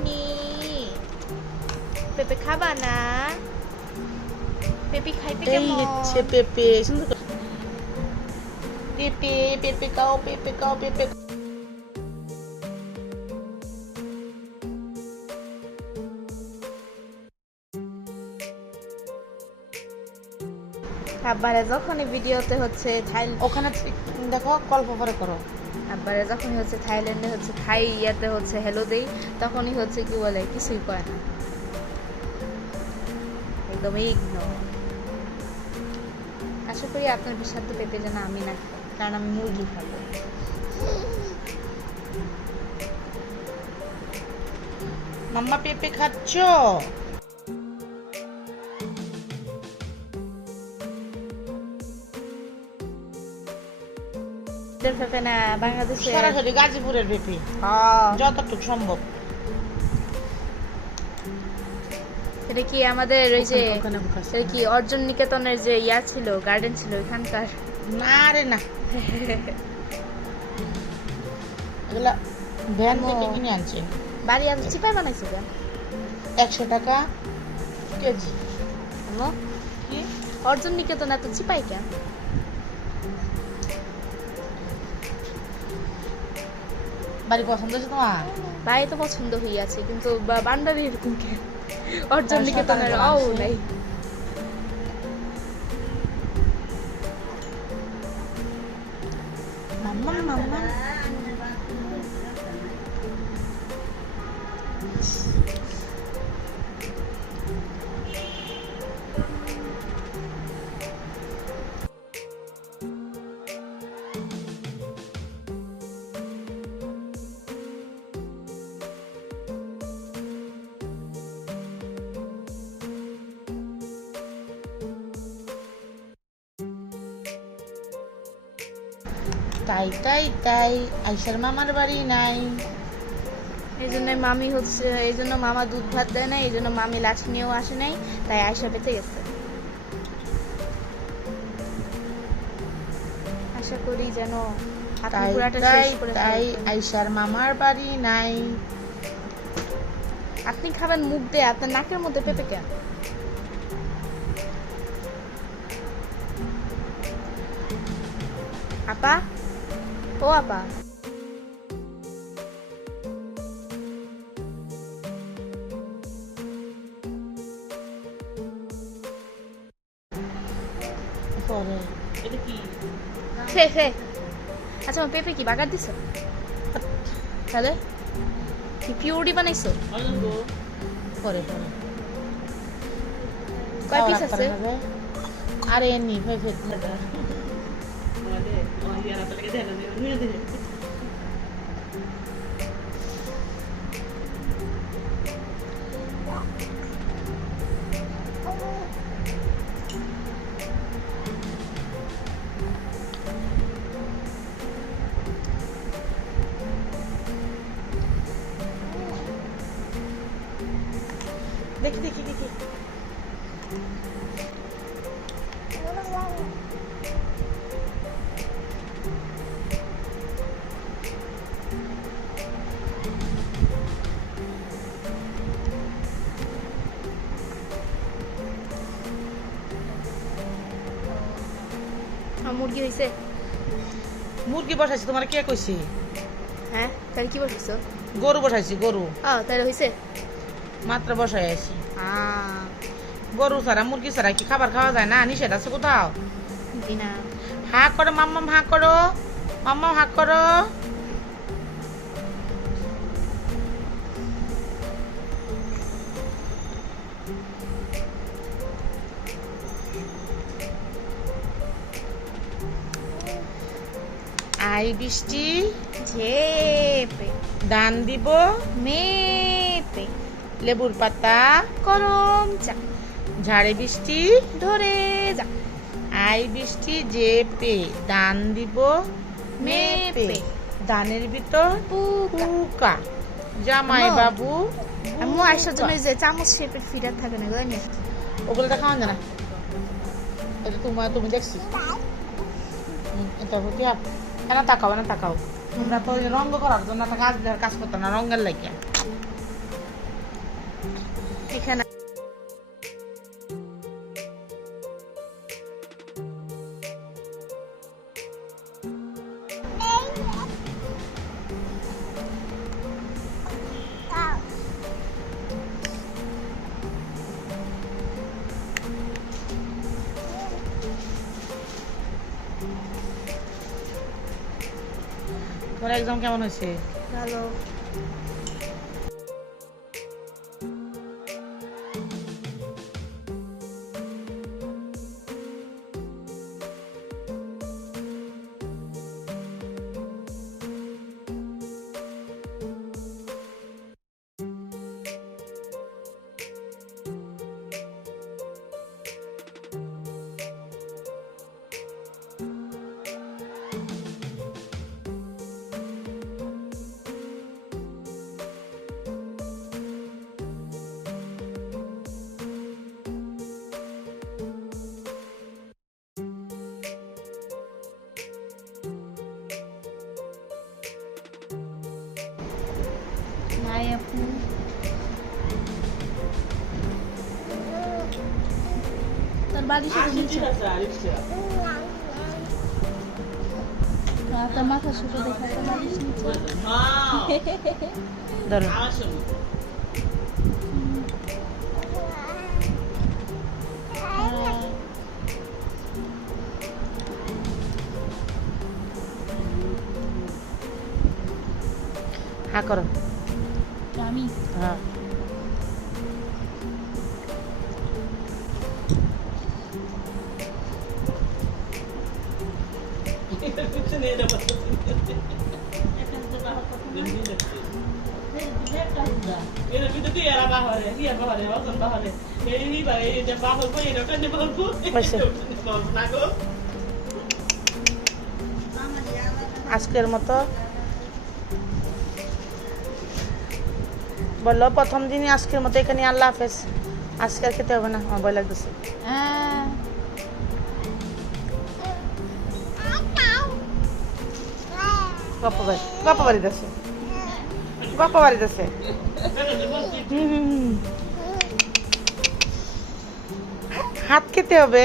Mummy পেঁপে খাবা না? পেঁপে খাইতে এই কেমন? হচ্ছে পেঁপে, সুন্দর করে। পেঁপে পেঁপে খাও, পেঁপে খাও, পেঁপে। আব্বারে যখন ভিডিওতে হচ্ছে ওখানে দেখো, গল্প পরে করো। আব্বারে যখনই হচ্ছে থাইল্যান্ডে হচ্ছে থাই ইয়াতে হচ্ছে হ্যালো দেই, তখনই হচ্ছে কি বলে কিছুই কয় না, একদম ইগনোর। আশা করি আপনার বিষাক্ত পেঁপে যেন আমি না খাই, কারণ আমি মুরগি খাবো। মাম্মা পেঁপে খাচ্ছ? পেঁপে না বাংলাদেশে সরাসরি গাজীপুরের পেঁপে, যতটুকু সম্ভব। এটা কি আমাদের ওই যে এটা কি অর্জন নিকেতনের যে ইয়া ছিল, গার্ডেন ছিল ওইখানকার? না রে না, এগুলা ভ্যান থেকে কিনে আনছে। বাড়ি এত চিপাই বানাইছো কেন? 100 টাকা কেজি। কি অর্জন নিকেতন এত চিপাই কেন? বাড়ি পছন্দ হয়েছে তোমার? বাড়ি তো পছন্দ হইয়াছে, কিন্তু বান্ডারি এরকম কেন? অর্জন নিকেতনের নাই। মাম্মা মাম্মা তাই তাই তাই আইসার মামার বাড়ি নাই, এই জন্য মামি হচ্ছে, এই জন্য মামা দুধ ভাত দেয় না, এই জন্য মামি লাঠি নিয়েও আসে নাই, তাই আয়সা বেঁচে গেছে। আশা করি যেন আপনি তাই পুরাটা তাই শেষ করে তাই ফেলবেন। আইসার মামার বাড়ি নাই। আপনি খাবেন মুখ দিয়ে, আপনার নাকের মধ্যে পেঁপে কেন? আপা, ও আপা, পরে এটা কি? খে খে। আচ্ছা আমার পেঁপে কি বাগার দিছো? তাহলে কি পিউরি বানাইছো? পরে পরে কয় পিস আছে? আরে এমনি ফেফে দেখি দেখি দেখি। মুরগি হয়েছে? মুরগি বসাইছি, তোমার কে কইছি? হ্যাঁ তাহলে কি বলছো? গরু বসাইছি, গরু তাহলে হয়েছে? মাত্র বসাই আছি। গরু ছাড়া মুরগি ছাড়া কি খাবার খাওয়া যায় না? নিষেধ আছে কোথাও? না। হা করো মাম্মা, হা করো মাম্মা, হা করো। আই বৃষ্টি ঝেপে দান দিব, মেপে লেবুর পাতা গরম চা ঝাড়ে বৃষ্টি ধরে যা। আই বৃষ্টি জেপে দান দিব মেপে, মেপে দানের ভিতর পুকা। পুকা। জামাই আম্মু, বাবু আম্মু আসার জন্য যে চামচ শেপের ফিডার থাকে না, এগুলো নিয়ে ওগুলো তো খাওয়া যায় না। এটা তুমি দেখছি। এটা হচ্ছে না, তাকাও না, তাকাও। তোমরা তো রঙ করার জন্য কাজ করতো না, রঙের লাগিয়া। এখানে তোর এক্সাম কেমন হয়েছে? ভালো। নাই আপু তোর বালিশের নিচে তোর মাথা ছোট দেখা তোর বালিশ নিচে ধরো হ্যাঁ করো আমি হ্যাঁ আজকের মতো বললো প্রথম দিনই আজকের মতো এখানে আল্লাহ হাফেজ। আজকে আর খেতে হবে না, আমার ভয় লাগতেছে। গপ্প বাড়িতে আছে, গপ্প বাড়িতে আছে। হাত খেতে হবে।